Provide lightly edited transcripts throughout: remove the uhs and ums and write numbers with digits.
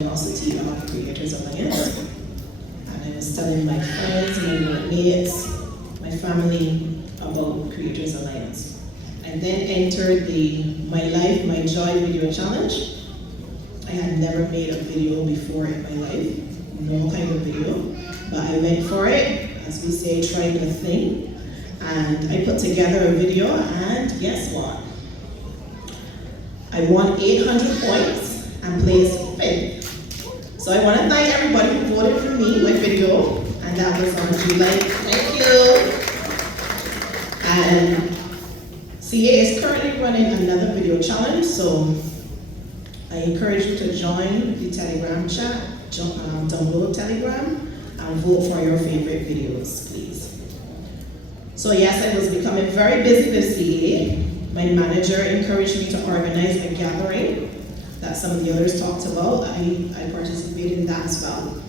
University of Creators Alliance, and I was telling my friends, my workmates, my family about Creators Alliance. I then entered the My Life, My Joy video challenge. I had never made a video before in my life, no kind of video, but I went for it, as we say, trying a thing, and I put together a video, and guess what? I won 800 points and placed 5th. So I want to thank everybody who voted for me, my video, and that was on July. Thank you. And CA is currently running another video challenge, so I encourage you to join the Telegram chat, download Telegram, and vote for your favorite videos, please. So yes, I was becoming very busy with CA. My manager encouraged me to organize a gathering that some of the others talked about. I participated in that as well.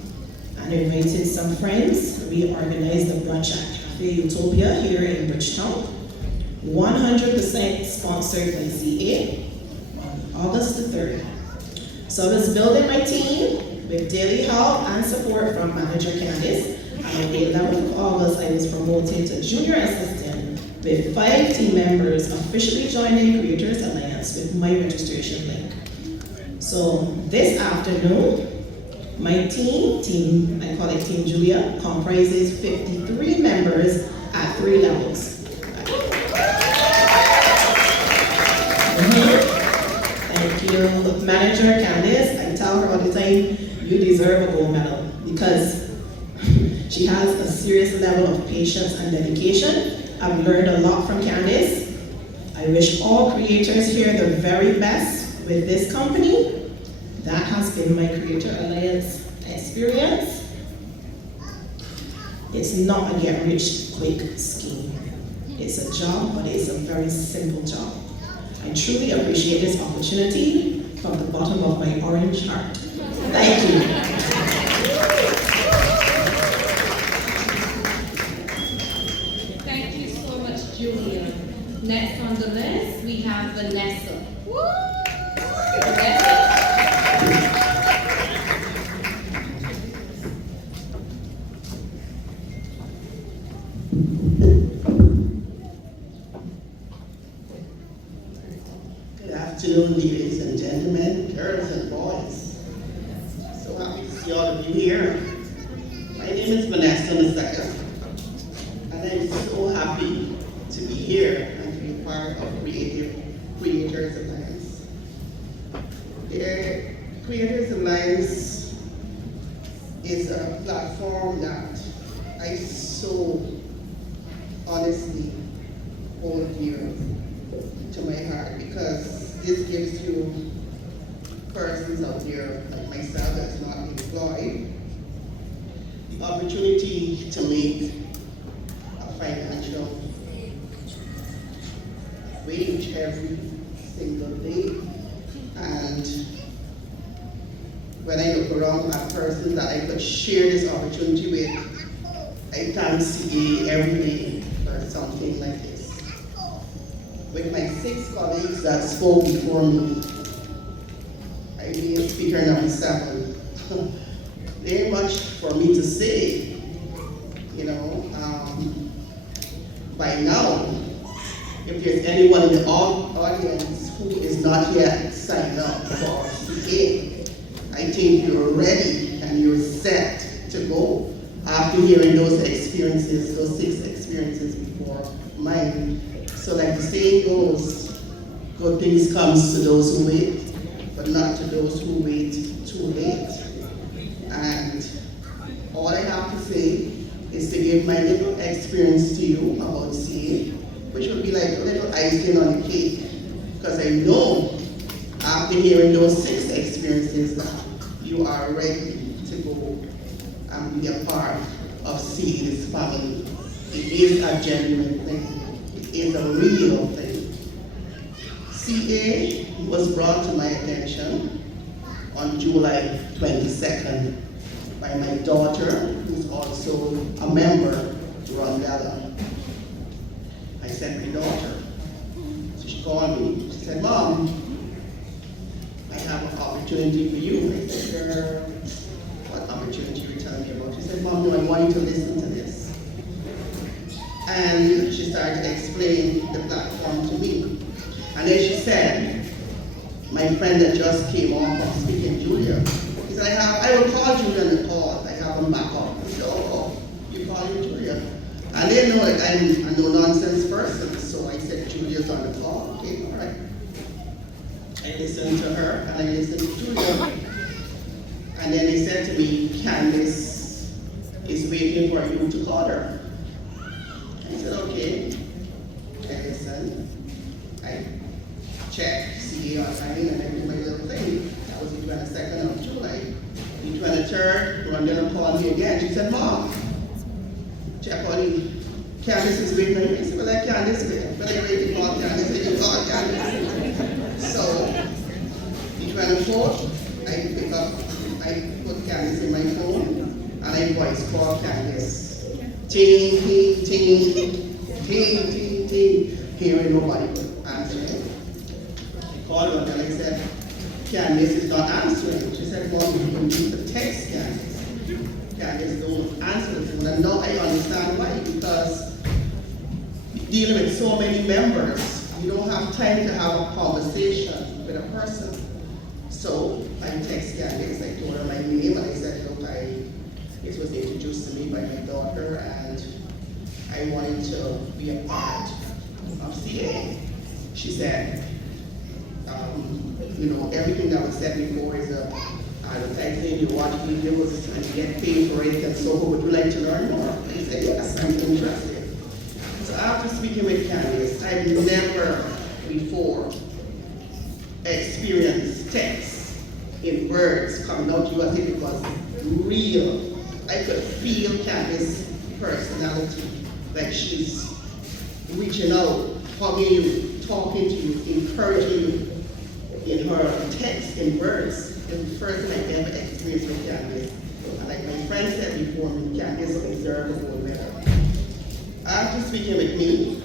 And I invited some friends. We organized a brunch at Cafe Utopia here in Bridgetown. 100% sponsored by CA on August the 3rd. So I was building my team with daily help and support from Manager Candice. And on the 11th of August, I was promoted to Junior Assistant with 5 team members officially joining Creators Alliance with my registration link. So this afternoon, my team, I call it Team Julia, comprises 53 members at 3 levels. Thank you. Manager Candice, I tell her all the time, you deserve a gold medal because she has a serious level of patience and dedication. I've learned a lot from Candice. I wish all creators here the very best with this company. That has been my Creator Alliance experience. It's not a get-rich-quick scheme. It's a job, but it's a very simple job. I truly appreciate this opportunity from the bottom of my orange heart. Thank you. Thank you so much, Julia. Next on the list, we have Vanessa. Vanessa? Good afternoon, ladies and gentlemen, girls and boys. So happy to see all of you here. My name is Vanessa Masaka, and I'm so happy to be here and to be part of Creators Alliance. The Creators Alliance is a platform that I so honestly hold dear to my heart because this gives you persons out there like myself that's not employed the opportunity to make a financial wage every single day. And when I look around at persons that I could share this opportunity with, I thank CA every day for something like this. With my 6 colleagues that spoke before me, I being speaker number 7, very much for me to say, by now, if there's anyone in the audience who is not yet signed up for CA, I think you're ready and you're set to go after hearing those experiences, those 6 experiences before mine. So like the saying goes, good things comes to those who wait, but not to those who wait too late. And all I have to say is to give my little experience to you about CA, which will be like a little icing on the cake. Because I know after hearing those 6 experiences that you are ready to go and be a part of CA's family. It is a genuine thing. It is a real thing. CA was brought to my attention on July 22nd by my daughter, who's also a member, Rondella. I said, my daughter. So she called me. She said, Mom, I have an opportunity for you. I said, girl, what opportunity you telling me about? She said, Mom, no, I want you to listen to this. And she started to explain the platform to me. And then she said, my friend that just came off of speaking, Julia, he said, I will call Julia on the call. I have him back up. I said, oh, you call him Julia. I didn't know that I'm a no-nonsense person, so I said, Julia's on the call. Okay, all right. I listened to her, and I listened to Julia. And then they said to me, Candace is waiting for you to call her. I said, okay. I listened. I checked CA online, and I did my little thing. That was the 22nd of July. The 23rd, Rondella called me again. She said, Mom, check on you. Candace is waiting on you. I said, well, I Candace wait. But I waited to call Candace. I didn't call Candace. So, the 24th, I pick up, I put Candace in my phone, and I voice call Candace. Ting, ting, ting, ting, ting, ting. Hearing nobody answering. I called her and I said, Candace is not answering. She said, Mom, you can use the text, Candace. Candace don't answer the phone. And now I understand why, because dealing with so many members, you don't have time to have a conversation with a person. So I text Candace, I told her my name, and I said, look, it was introduced to me by my daughter, and I wanted to be a part of CA. She said, everything that was said before is advertising, you watch videos and you get paid for it, and so would you like to learn more? I said, yes, I'm interested. So after speaking with Candace, I've never before experienced text in words coming out to you. I think it was real. I could feel Candace's personality, like she's reaching out, hugging you, talking to you, encouraging you in her text, in words. It was the first time I ever experienced with Candace. And like my friend said before me, Candace observed the whole matter. After speaking with me,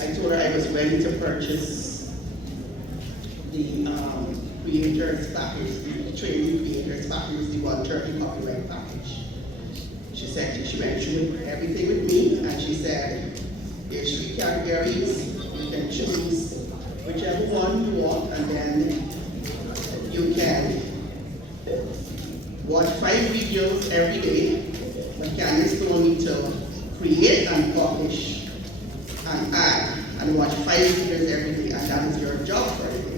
I told her I was ready to purchase the creators package, the training creators package, the 130 copyright package. She said she went through everything with me, and she said, there's 3 categories, you can choose whichever one you want, and then you can watch 5 videos every day. But Candace told me to create and publish and add and watch 5 videos every day, and that is your job for the day.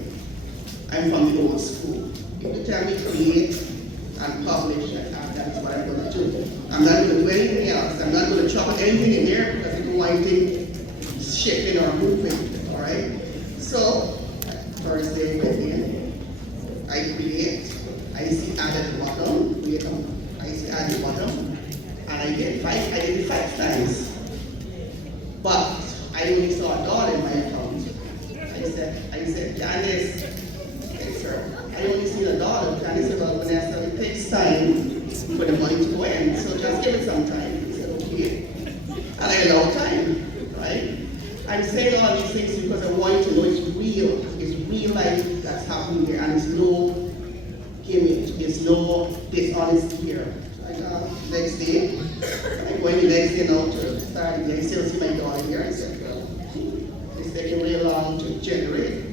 I'm from the old school. If you tell me create and publish and add, that is what I'm going to do. I'm not going to do anything else. I'm not going to chop anything in there because I don't want anything shifting or moving. All right? So, Thursday went in. I create. I see add at the bottom. I see add at the bottom. And I did it 5 times. But I only saw $1 in my account. I said, Candace, yes, sir. I only see $1. Candace said, well, Vanessa, it takes time for the money to go in, so just give it some time. He said, okay. And I allowed time, right? I'm saying all these things because I want you to know it's real. It's real life that's happening here, and it's no gimmick, it's no dishonesty here. Like, next day, I go in the next day now to start again. I still see my daughter here. I said, well, it's taking really long to generate.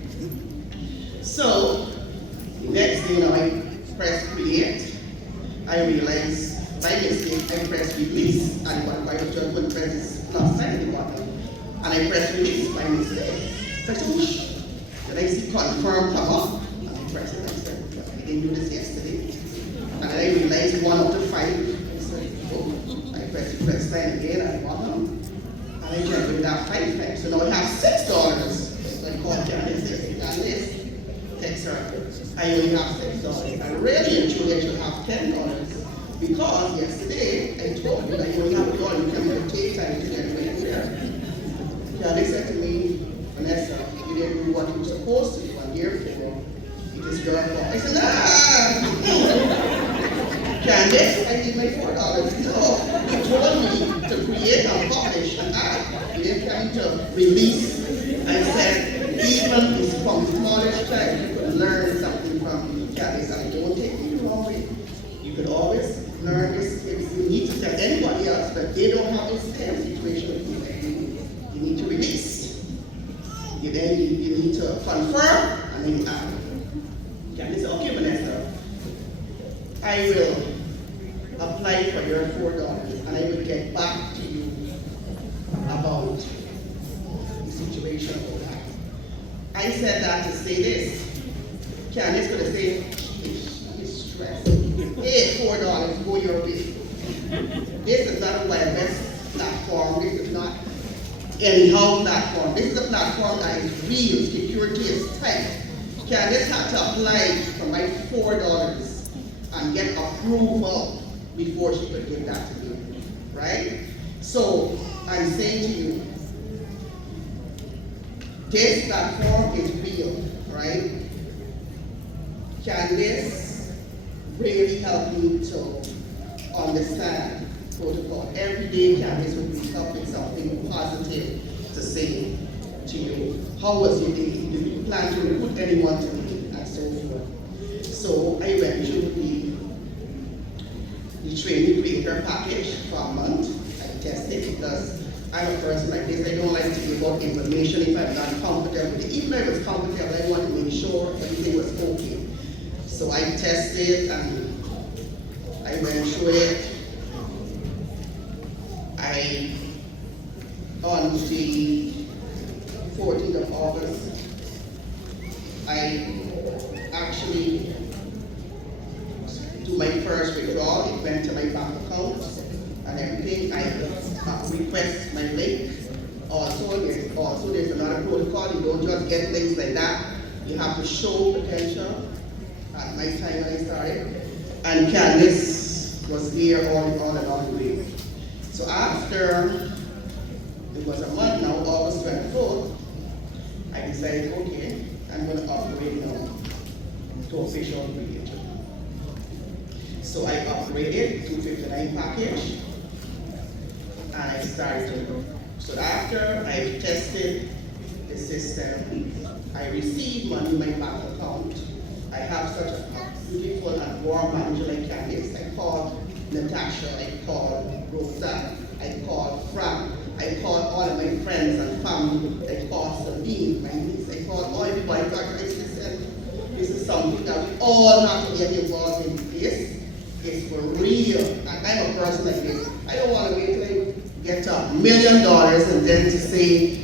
So, the next day now I press create. I realize by mistake I press release, and what I was just going to press this plus sign at the bottom. And I press release by mistake. So I said, whoosh. Then I see confirm come up, and I press it. I said, I didn't do this yesterday. And then I realized 1 out of 5. I said, oh, I press sign again at the bottom. And I generated that 5 times. So now I have $6. So I call Candace, Candace, text her. I only have $6. And really and truly I should have $10. Because yesterday I told you that you only have $1. You can take time to generate here. Candace said to me, Vanessa, you didn't do what you were supposed to do, and therefore it is your fault. I said, Candace, I need my $4. No, you told me to create and publish and add. You didn't tell me to release. I said, even from smallest child, you could learn something from You could always learn this. If you need to tell anybody else that they don't have the same situation with you need to release. You need to confirm, and then you act. Can you say, okay, Vanessa, I will apply for your $4, and I will get back to you about the situation of that. I said that to say this. Candice could have said, she's stressed. Hey, $4, go your way. This is not a Wild West platform. This is not anyhow platform. This is a platform that is real. Security is tight. Candice had to apply for my $4 and get approval before she could give that to me. Right? So I'm saying to you, this platform is real, right? Candice really helped me to understand protocol. Every day Candice would be up with something positive to say to you. How was your day? Did you plan to recruit anyone to me? And so forth. So I went through the training creator package for a month. I tested because I'm a person like this. I don't like to give out information if I'm not comfortable with it. Even if I was comfortable, I want to make sure everything was okay. So I tested and I went through it. On the 14th of August, I actually do my first withdrawal. It went to my bank account and everything. I request my link. Also there's another protocol. You don't just get things like that. You have to show potential. At my time when I started, and Candice was there all along the way. So after it was a month now, August 24th, I decided, okay, I'm going to upgrade now to official creator. So I upgraded to 59 package, and I started. So after I tested the system, I received money in my bank account. I have such a beautiful and warm manager like Candice. I called Natasha, I called Rosa, I called Frank, I called all of my friends and family, I called Sabine, my niece, I called all everybody. I said, this is something that we all have to get involved in. This is for real. And I'm a person like this. I don't want to wait till I get to $1 million and then to say,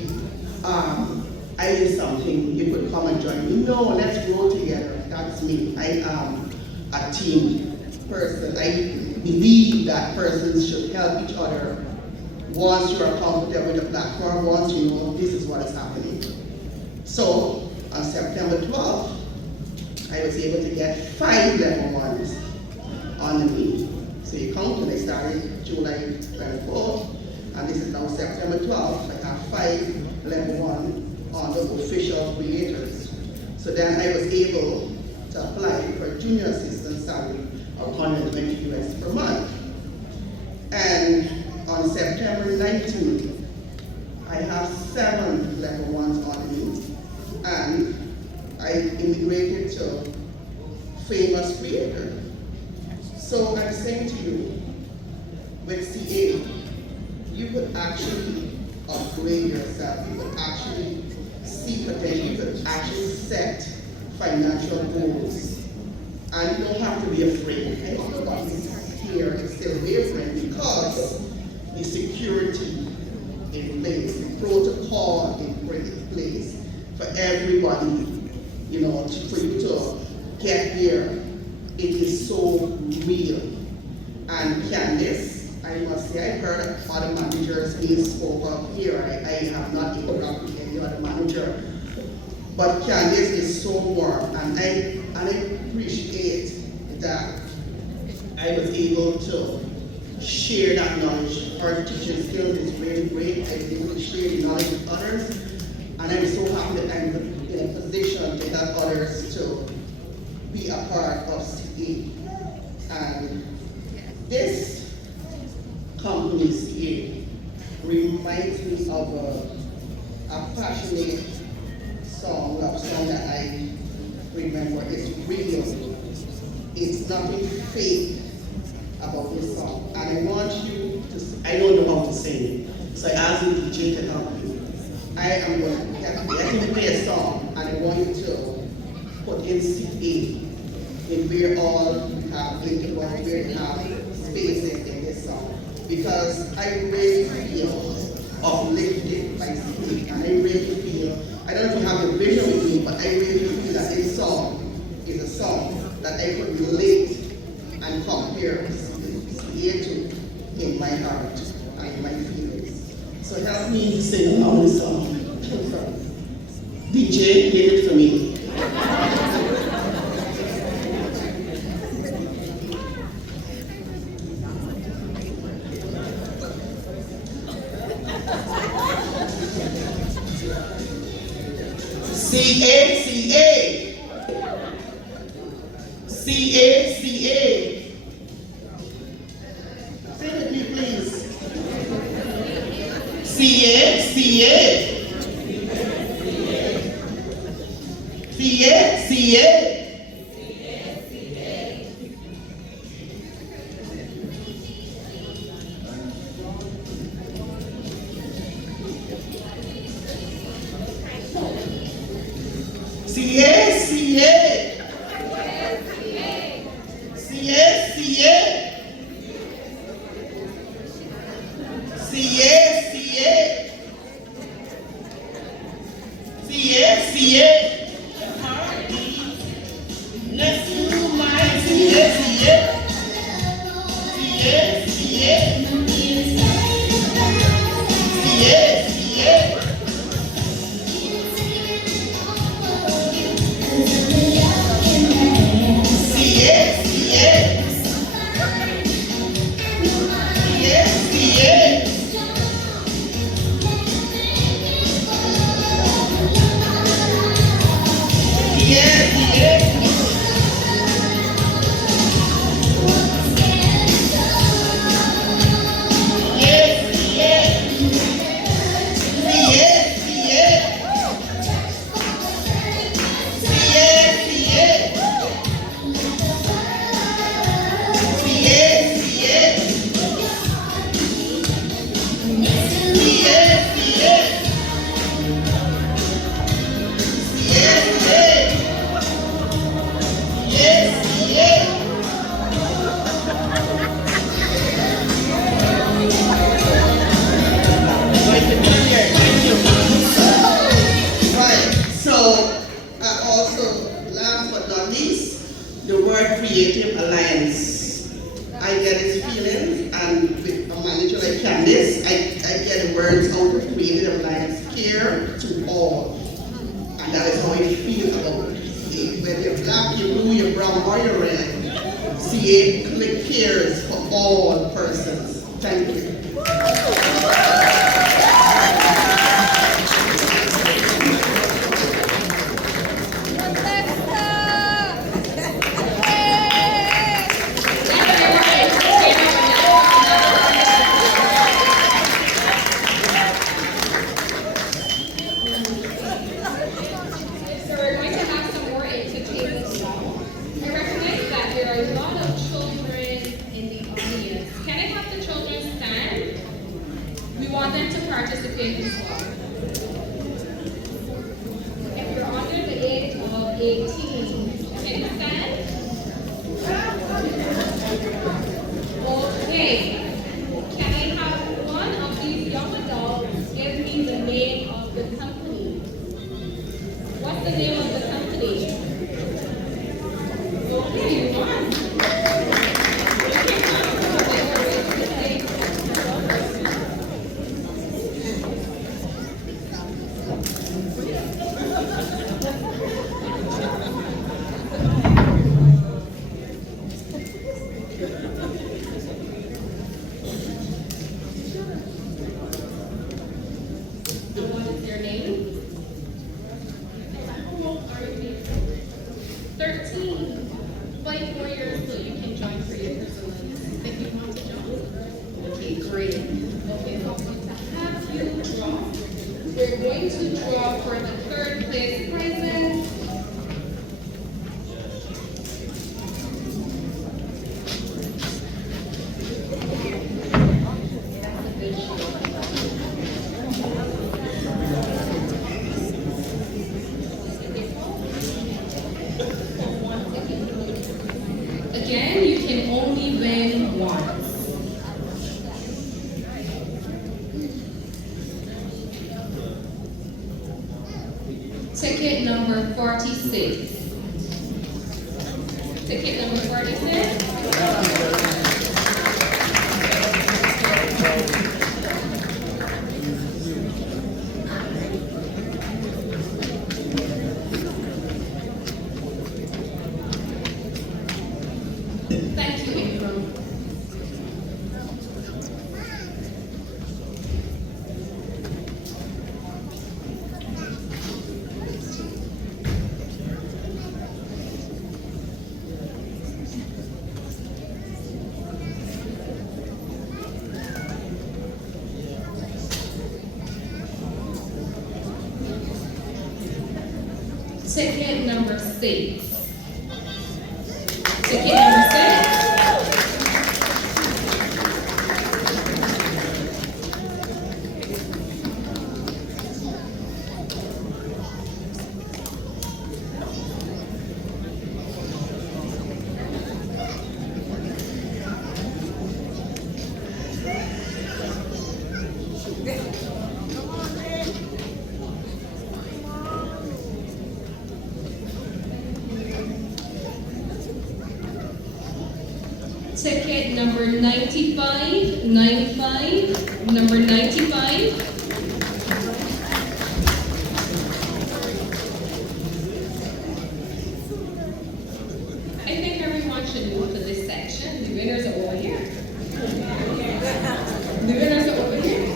I did something, you could come and join me. No, let's grow together. That's me. I am a team person. I believe that persons should help each other once you are comfortable with the platform, once you know this is what is happening. So on September 12th, I was able to get 5 level 1s on me. So you count when I started July 24th, and this is now September 12th. I have 5 level 1 on the official creators. So then I was able to apply for a junior assistant salary of $120 US per month. And on September 19th, I have 7 level 1s on me, and I immigrated to famous creator. So I'm saying to you, with CA, you could actually upgrade yourself, you could actually see potential, you could actually set financial goals. And you don't have to be afraid. I don't know what is here is still different because the security in place, the protocol in place for everybody, you know, for you to get there. It is so real. And Candice, I must say, I heard other managers being spoke of here. I have not interacted with any other manager. But Candice is so warm, and I appreciate that I was able to share that knowledge. Her teaching skills is really great. I was able to share the knowledge with others, and I'm so happy that I'm in a position to help others to be a part of CA. And this company, CA, reminds me of a passionate love song that I remember. It's real. It's nothing fake. about this song. And I want you to, I don't know how to sing it, so I asked the DJ to help me. I am going to let me play a song, and I want you to put in CA, in where all you have interval, where you have spaces in this song. Because I really feel uplifted by CA, and I really feel, I don't know if you have a vision with me, but I really feel that this song is a song that I could relate and compare CA to in my heart and in my feelings. So help me to sing along this song. DJ, give it to me. CA, CA. CA, CA. Sing with me, please. CA, CA. CA, CA. CA, CA. CA, CA. CA, CA. CA, CA. Next to my CA, CA. CA, CA. CA, CA. The word Creative Alliance. I get its feelings, and with a manager like Candice, I get the words out of Creative Alliance, care to all. And that is how I feel about it. Whether you're black, you're blue, you're brown, or you're red, CA Click cares for all persons. Thank you. Participate as well. If you're under the age of 18, can you stand? Okay. Can I have one of these young adults give me the name of the company? What's the name of the company? Okay, you won. We're going to draw for the third place prizes. again, you can only win once. Ticket number 46. Ticket number 46. Thank you, Ingram. Ticket number 6. Ticket number 6. Ticket number 95, 95, number 95. I think everyone should move to this section. The winners are over here. The winners are over here.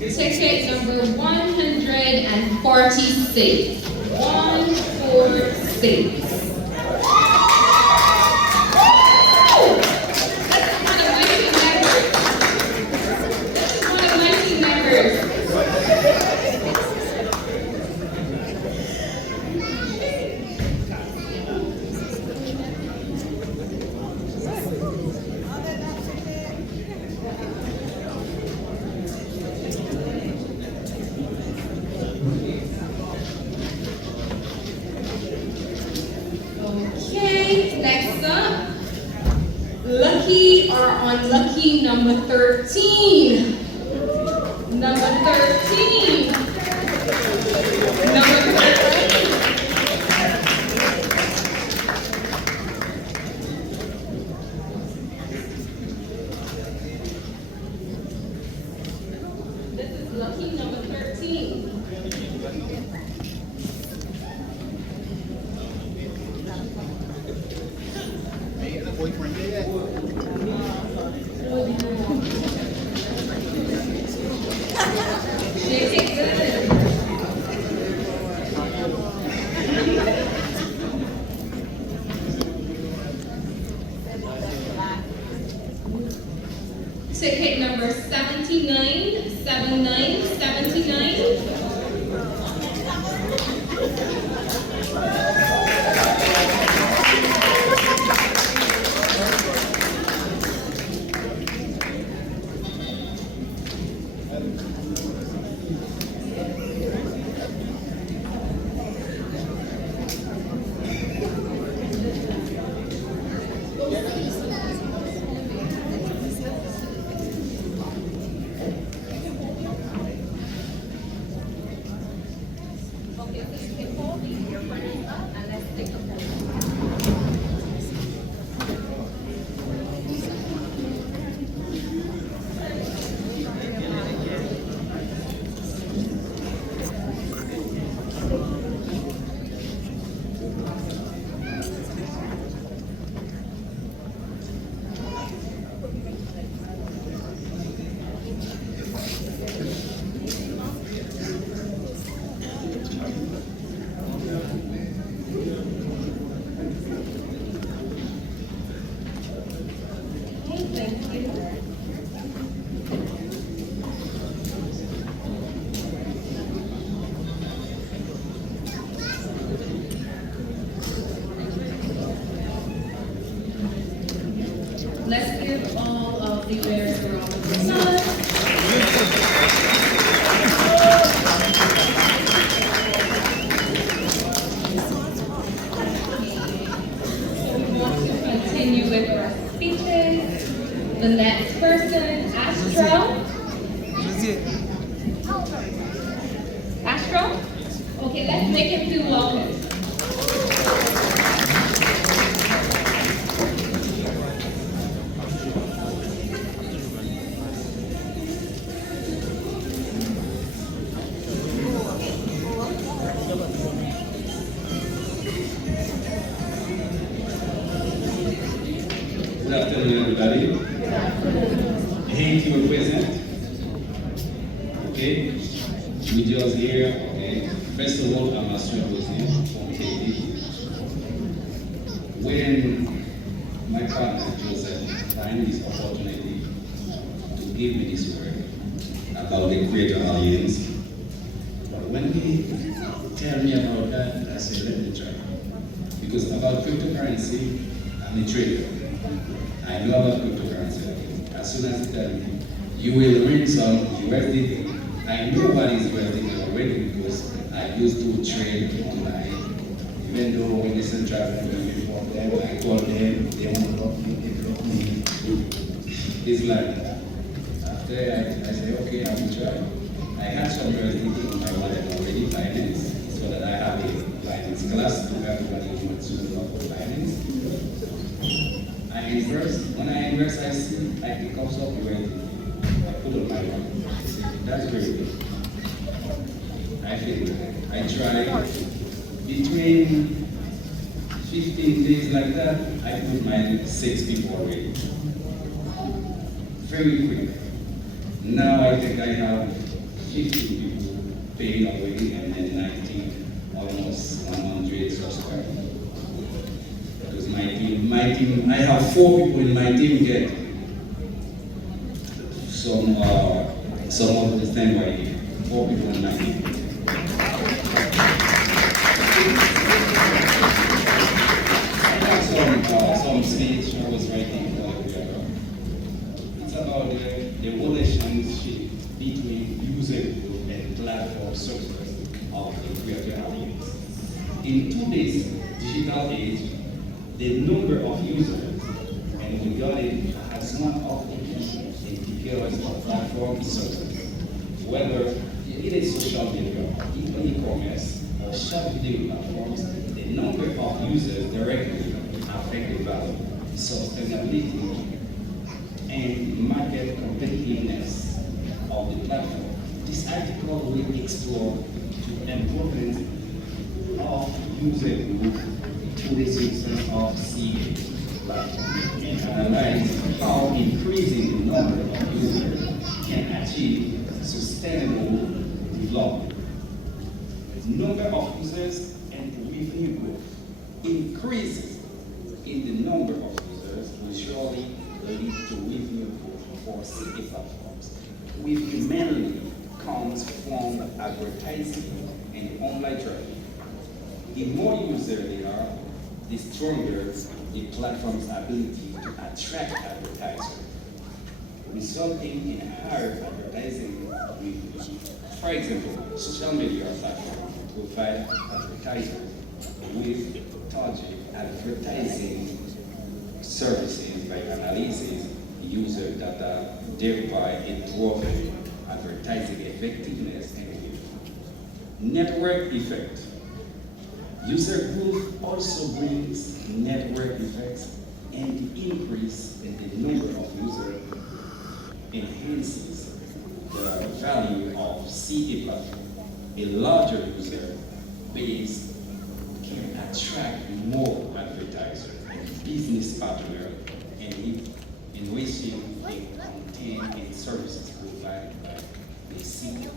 Ticket number 146. 146. Okay, next up, lucky are on lucky number 13. Number 13. Number 13. This is lucky number 13. Shake it good. Okay, let's make it feel welcome. Good afternoon, everybody. Haiti represent. Okay, we just here. Okay, first of all, I'm a student from Haiti. When my partner Joseph find this opportunity to give me this word about the Creator Alliance, when he tell me about that, I said, let me try. Because about cryptocurrency, I'm a trader. I know about cryptocurrency. As soon as you tell me, you will learn some USDT. I know what is USDT already because I used to trade online. Even though when they send traffic before them, I call them, they won't block me, they block me. It's like, after I say, okay, I will try. I had some USDT in my wallet already, finance, so that I have a finance class to everybody who wants to know about finance. I invest, when I invest, I see, I pick up some USDT. I put on my wallet. That's very good. I feel good. I try between 15 days like that, I put my 6 people already. Very quick. Now I think I have 15 people paid already and then 19, almost 100 subscribers. Because my team, I have 4 people in my team get some of the standby here. 4 people in my team. Some speech I was writing it's about the relationship between user group and platform success of the Creator Alliance. In today's digital age, the number of users and we got it as one of the key indicators of platform success. Whether it is social media, even e-commerce, or short video platforms, the number of users directly affect the value, sustainability, and market competitiveness of the platform. This article will explore the importance of user group to the success of CA platform and analyze how increasing the number of users can achieve sustainable development. Number of users and revenue growth increases in the number of users will surely lead to revenue growth for CA platforms. Revenue mainly comes from advertising and online traffic. The more users there are, the stronger the platform's ability to attract advertisers, resulting in higher advertising revenue. For example, social media platforms provide advertisers with targeted advertising services by analyzing user data, thereby improving advertising effectiveness and revenue. Network effect. User growth also brings network effects, and the increase in the number of users enhances the value of CA platform. A larger user base can attract more advertisers and business partners and enriching the content and services provided by the CA.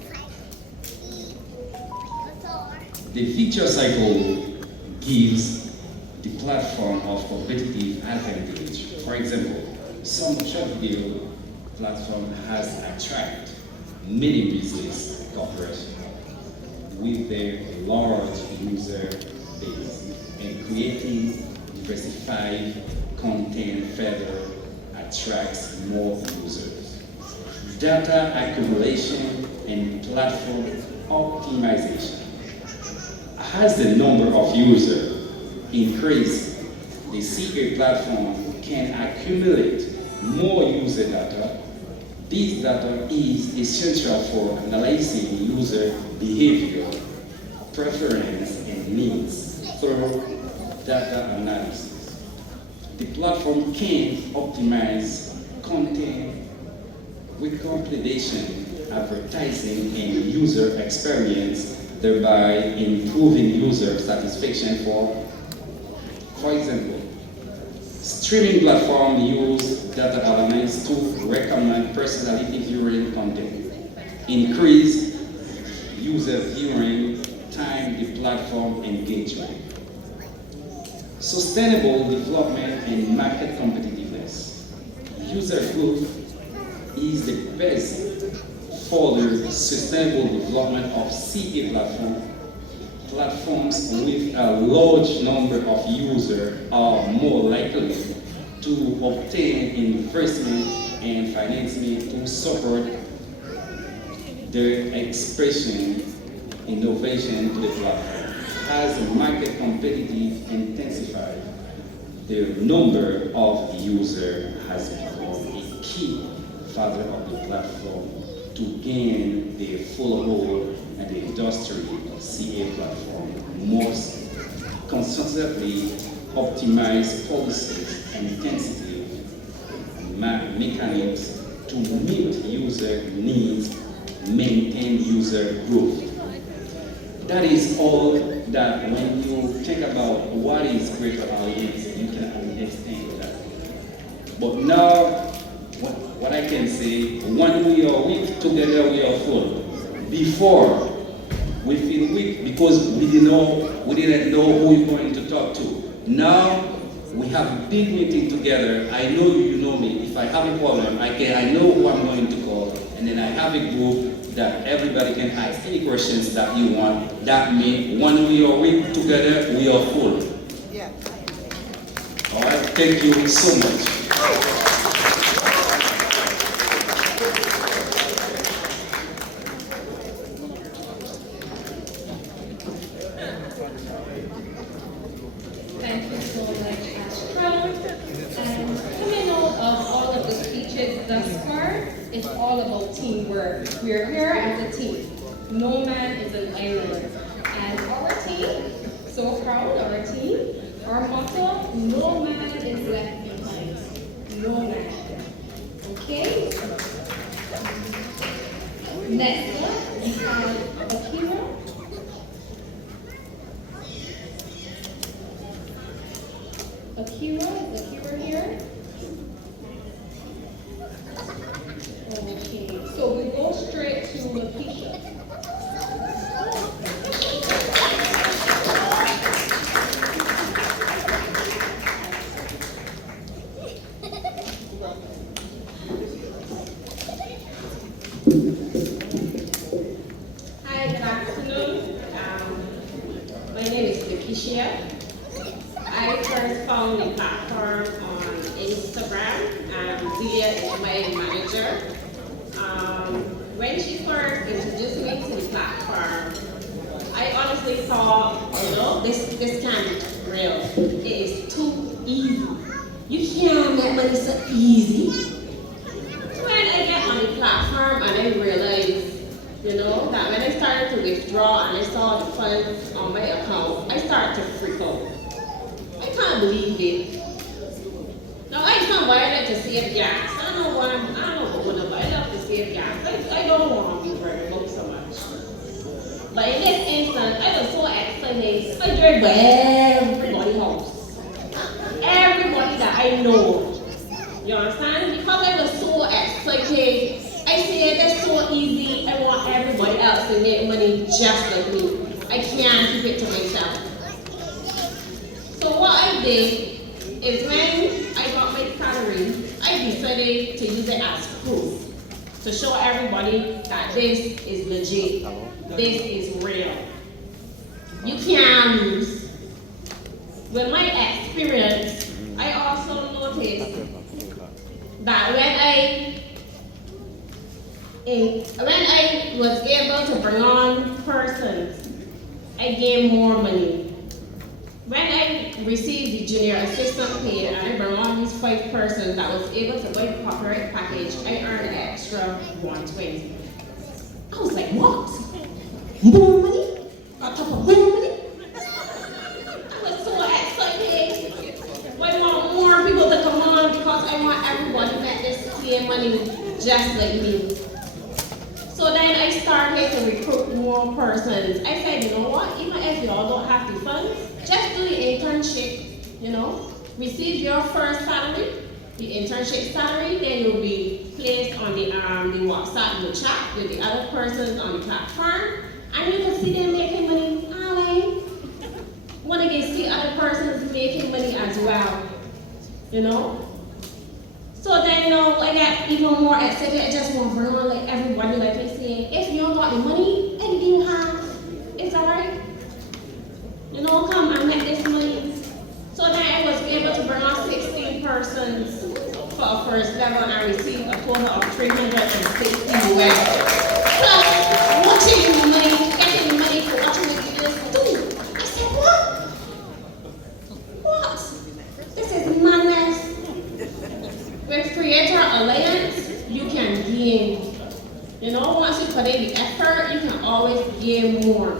The feature cycle gives the platform of competitive advantage. For example, some short video platform has attracted many business corporations with their large user base, and creating diversified content further attracts more users. Data accumulation and platform optimization. As the number of users increase, the CA platform can accumulate more user data. This data is essential for analyzing user behavior preference, and needs through data analysis. The platform can optimize content, recommendation, advertising, and user experience, thereby improving user satisfaction. For example, streaming platforms use data analytics to recommend personality viewing content, increase user viewing time, the platform engagement. Sustainable development and market competitiveness. User growth is the base for the sustainable development of CA platforms with a large number of users are more likely to obtain investment and financing to support their expression, innovation to the platform. As the market competitive intensified, the number of users has become a key factor of the platform to gain the full hold and the industry CA platform must consistently optimize policies and intensity mechanisms to meet user needs, maintain user growth. That is all that when you think about what is greater audience, you can understand that. But now, what I can say, when we are weak, together we are full. Before, we feel weak because we didn't know who we're going to talk to. Now, we have a big meeting together. I know you know me. If I have a problem, I know who I'm going to call, and then I have a group that everybody can ask any questions that you want. That means when we are weak together, we are full. Yeah. All right, thank you so much. Thank you so much, Ashton. And coming out of all of the speeches thus far, it's all about teamwork. We are here as a team. No man is an island. And our team, so proud, our team, our motto, no man is left behind. No man. Okay? Next up, we have Akira. Akira, is Akira here? Okay, so we go straight to Lakeisha. Hi, good afternoon. My name is Lakeisha. I first found the platform on Instagram. Dia is my manager. When she first introduced me to the platform, I honestly thought, this can't be real. It is too easy. You can't make money so easy. So when I get on the platform and I realized, that when I started to withdraw and I saw the funds on my account, I started to freak out. I can't believe it. Now I somebody like to save gas. I don't know but I love to save gas. I don't want to be worried about so much. But in this instance, I was so excited. I drove by everybody's house. Everybody that I know. You understand? Because I was so excited. I said that's so easy. I want everybody else to make money just like me. I can't keep it to myself. So what I did is when I got my salary, I decided to use it as proof to show everybody that this is legit, this is real. You can't lose. With my experience, I also noticed that when I was able to bring on persons, I gained more money. When I received the junior assistant pay and I brought on these 5 persons that was able to buy the corporate package, I earned an extra 120. I was like, what? More money? On top of just like me. So then I started to recruit more persons. I said, you know what, even if y'all don't have the funds, just do the internship, you know. Receive your first salary, the internship salary, then you'll be placed on the WhatsApp group chat with the other persons on the platform, and you can see them making money. Want to get see other persons making money as well, you know. So then, you know, I got even more excited. I just want to bring on like everybody, like I say, if you don't got the money, anything you have, it's alright. You know, come and make this money. So then I was able to bring on 16 persons for a first level, and I received a total of 360 US. Plus, watching the money, getting the money for watching the videos too. I said, what? What? This is madness. With Creator Alliance, you can gain. You know, once you put in the effort, you can always gain more.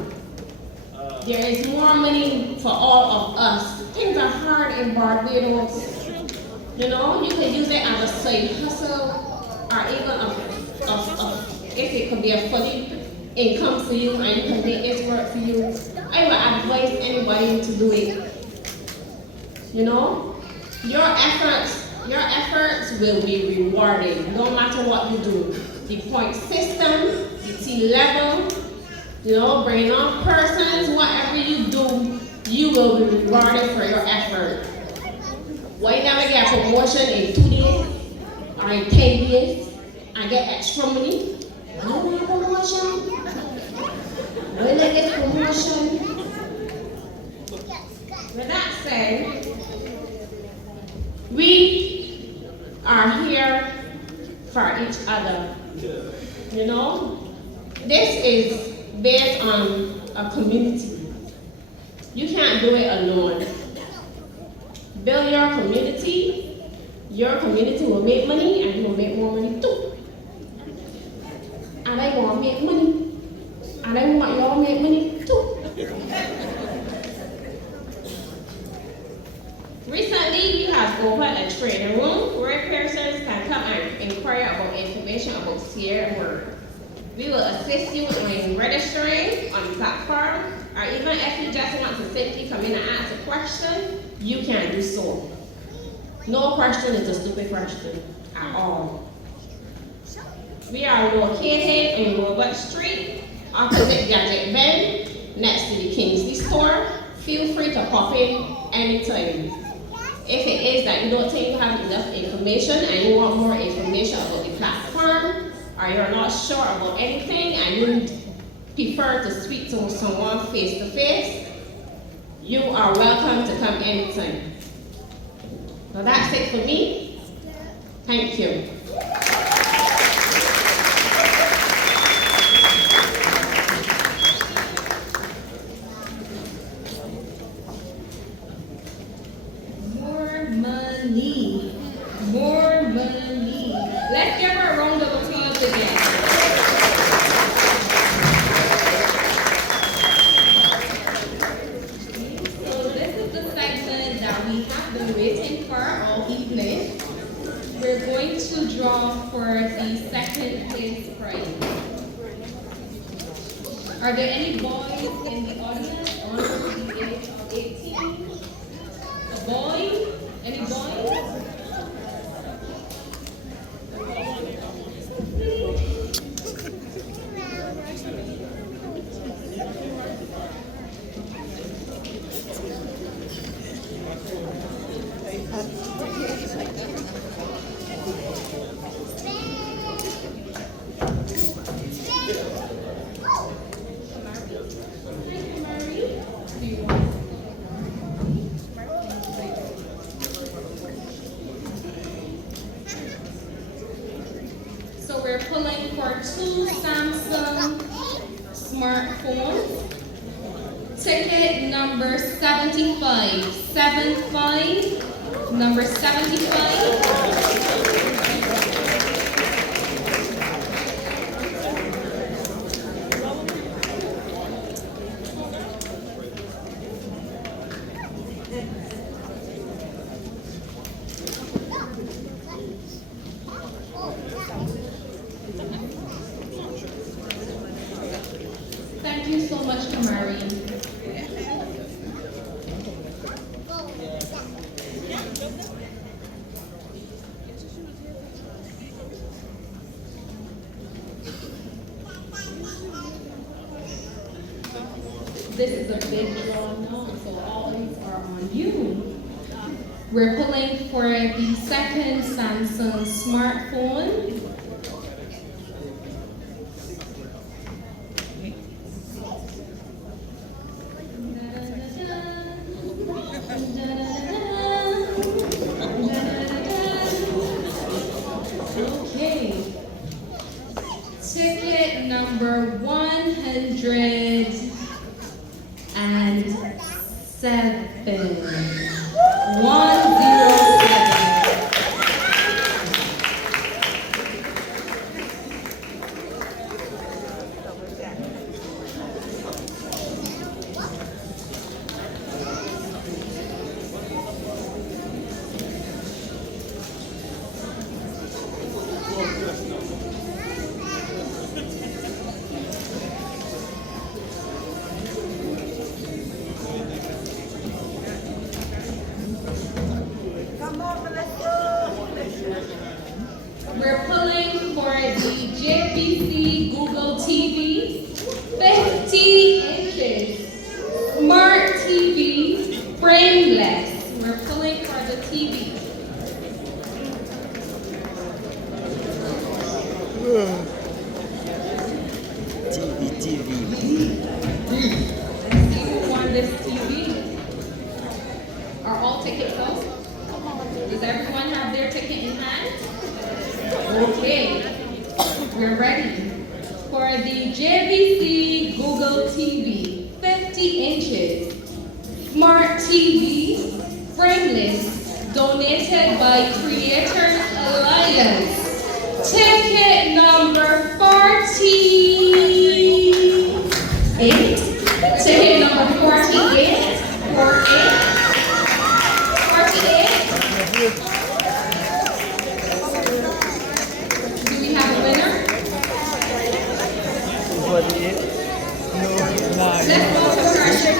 There is more money for all of us. Things are hard in Barbados. You know, you can use it as a side hustle, or even if it could be a funny income for you and you can make it work for you. I would advise anybody to do it. You know, your efforts will be rewarded no matter what you do. The point system, the T level, you know, bringing on persons, whatever you do, you will be rewarded for your effort. Why never get a promotion in 2 days or in 10 days and get extra money? I don't want a promotion. When I get promotion? With that said, we are here for each other. You know, this is based on a community. You can't do it alone. Build your community will make money, and you will make more money too. And I want to make money, and I want y'all to make money too. Recently, you have opened a training room where persons can come and inquire about information about Sierra work. We will assist you in registering on the platform, or even if you just want to simply come in and ask a question, you can do so. No question is a stupid question at all. We are located in Robert Street, opposite Gadget Ben, next to the Kingsley store. Feel free to pop in anytime. If it is that you don't think you have enough information and you want more information about the platform, or you're not sure about anything and you prefer to speak to someone face to face, you are welcome to come anytime. So that's it for me. Thank you. More money. More money. Let's give her a round of applause again. So this is the segment that we have been waiting for all evening. We're going to draw for the second place prize. Are there any boys in the audience under the age of 18? A boy? Any boys? So we're pulling for 2 Samsung smartphones. Ticket number 75. 75. Number 75. so much, Kamari. This is a big draw now, so all these are on you. We're pulling for the second Samsung smartphone. Okay. Ticket number 107. 107. We're pulling for the JVC Google TV, 50 inches, smart TV, frameless. We're pulling for the TV. TV. Let's see who won this TV. Are all tickets out? Does everyone have their ticket in hand? Okay, we're ready for the JVC Google TV, 50 inches, smart TV, frameless, donated by Creators Alliance. Ticket number 48. Ticket number 48. 48. Do we have a winner? Let's go to Prekse.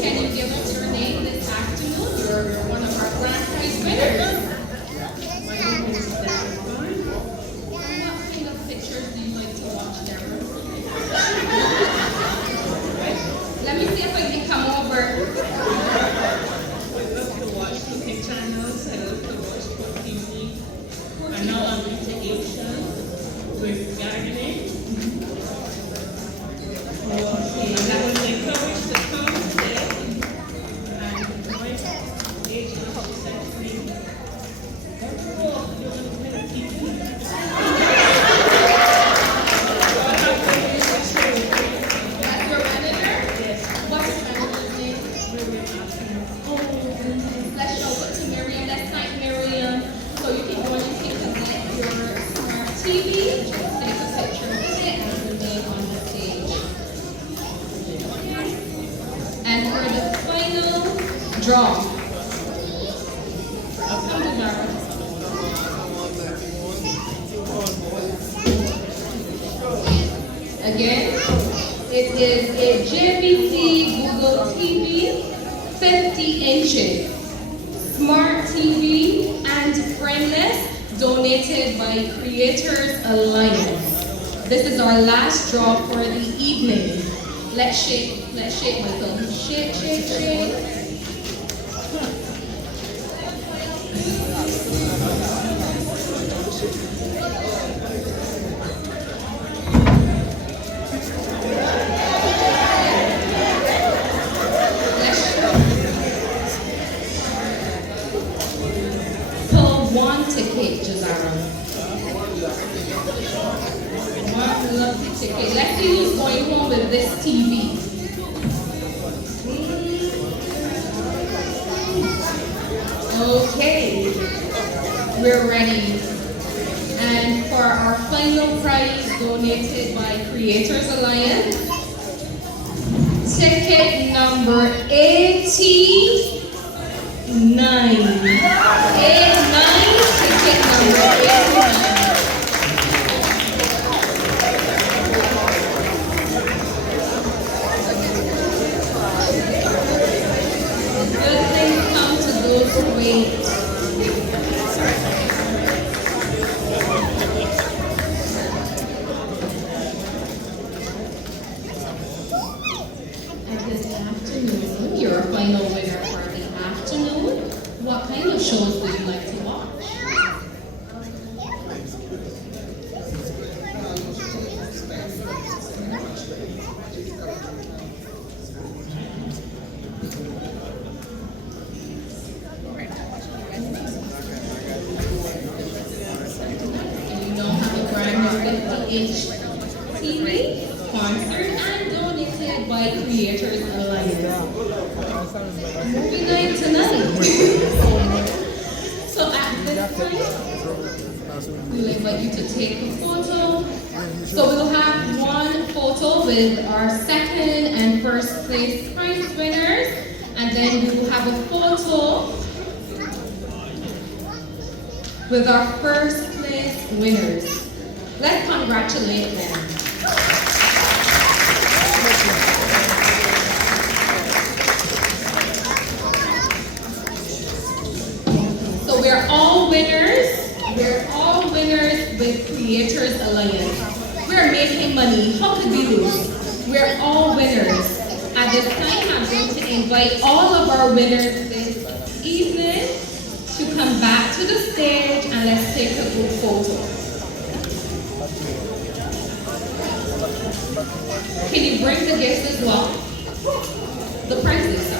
Can you give us your name this afternoon? You're one of our grand prize winners. What kind of pictures do you like to watch, Deborah? Let me see if I can come over. I love to watch cooking channels. I love to watch food TV. And now I'm into Haitian with gardening. Okay, and I was encouraged to come today and join Haitian successfully. Oh, you're going to play TV. That's your manager? Yes. What's your manager's name? Oh, let's show it to Miriam. Let's thank Miriam. So you can go and take a look at your smart TV. Just take a picture of it and your name on the stage. And for the final draw. Come to Zara. Again, it is a JVC Google TV, 50 inches, smart TV and frameless, donated by Creators Alliance. This is our last draw for the evening. Let's shake, Michael. Shake, shake, shake. one ticket, Jazara. One lucky ticket. Let's see who's going home with this TV. Okay, we're ready. And for our final prize donated by Creators Alliance, ticket number 89. 89, ticket number 89. Good things come to those who wait. This afternoon, you're a final winner for the afternoon. What kind of shows would you like to watch? You don't have a brand new 50-inch TV, sponsored and donated by Creators Alliance. Movie night tonight. So at this time, we'll invite you to take a photo. So we'll have one photo with our second and first place prize winners, and then we will have a photo with our first place winners. Let's congratulate them. So we're all winners. We're all winners with Creators Alliance. We're making money. How could we lose? We're all winners. At this time, I'm going to invite all of our winners this evening to come back to the stage and let's take a group photo. Can you bring the gifts as well? The prizes, sir.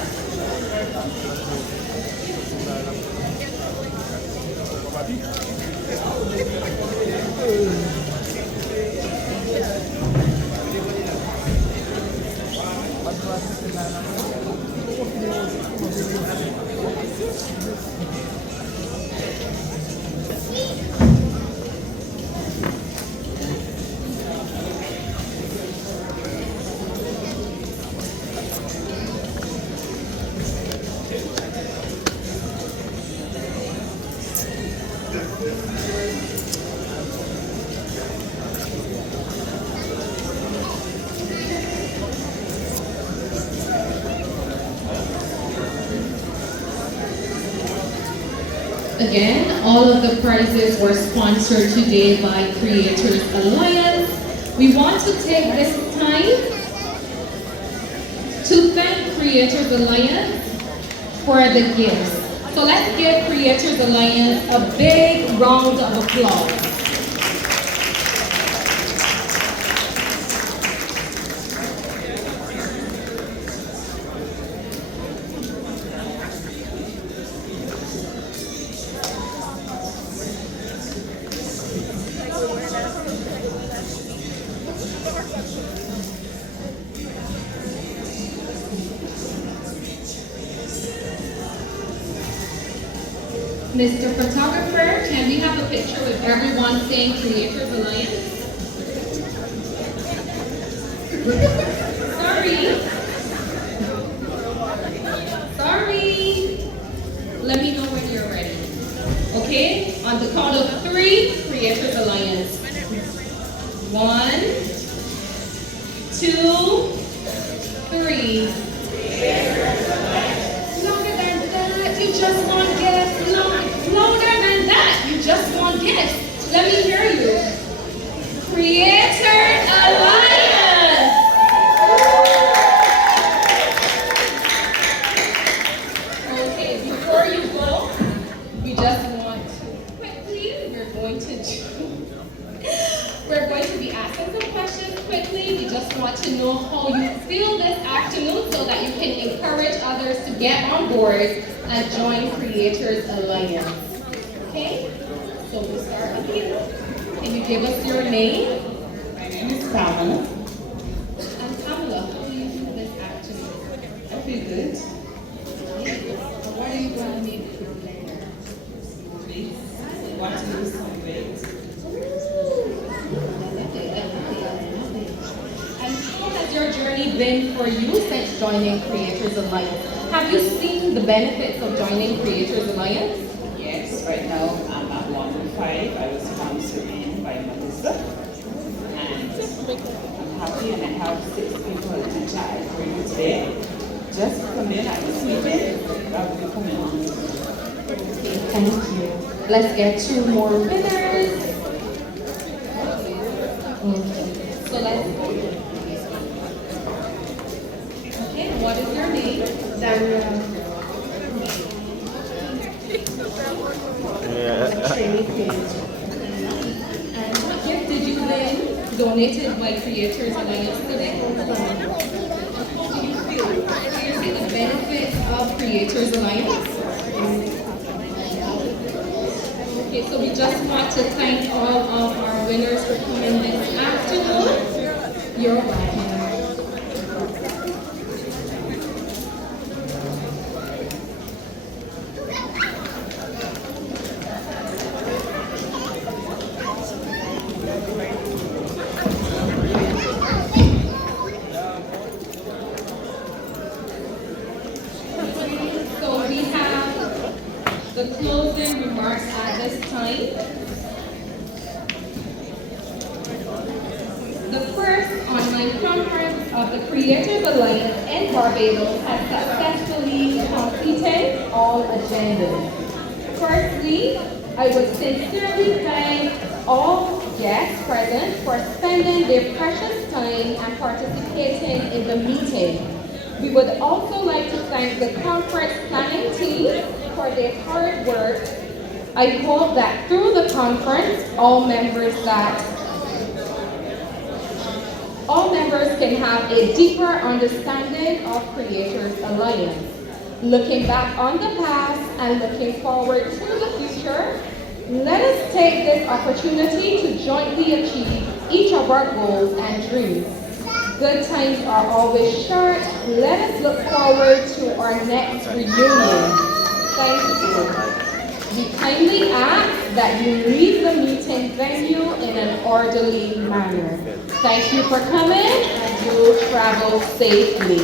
Again, all of the prizes were sponsored today by Creators Alliance. We want to take this time to thank Creators Alliance for the gifts. So let's give Creators Alliance a big round of applause. Mr. Photographer, can we have a picture with everyone saying Creators Alliance? Sorry. Let me know when you're ready. Okay? On the count of 3, Creators Alliance. 1, 2, 3. Louder than that, you just want gifts. Louder than that, you just want gifts. Let me hear you. Creators Alliance. Okay, before you go, we just want to quickly, we're going to be asking some questions quickly. We just want to know how you feel this afternoon so that you can encourage others to get on board and join Creators Alliance. Okay? So we'll start with you. Can you give us your name? My name is Pamela. And Pamela, how do you do this afternoon? I feel good. What are you going to make with your blender? Please, want to lose some weight. And how has your journey been for you since joining Creators Alliance? Have you seen the benefits of joining Creators Alliance? Yes, right now I'm at 105. I was sponsored in by Melissa. And I'm happy, and I have 6 people to chat for you today. Just come in at this meeting. I will be coming on. Thank you. Let's get 2 more winners. Okay. So let's go. Okay, what is your name? Daniel. And what gift did you win donated by Creators Alliance today? How do you feel? Do you see the benefits of Creators Alliance? Okay, so we just want to thank all of our winners for coming this afternoon. You're welcome. So we have the closing remarks at this time. The first online conference of the Creators Alliance in Barbados has successfully completed all agendas. Firstly, I would sincerely thank all guests present for spending their precious time and participating in the meeting. We would also like to thank the conference planning team for their hard work. I hope that through the conference, all members can have a deeper understanding of Creators Alliance. Looking back on the past and looking forward to the future, let us take this opportunity to jointly achieve each of our goals and dreams. Good times are always short. Let us look forward to our next reunion. Thank you. We kindly ask that you leave the meeting venue in an orderly manner. Thank you for coming, and you travel safely.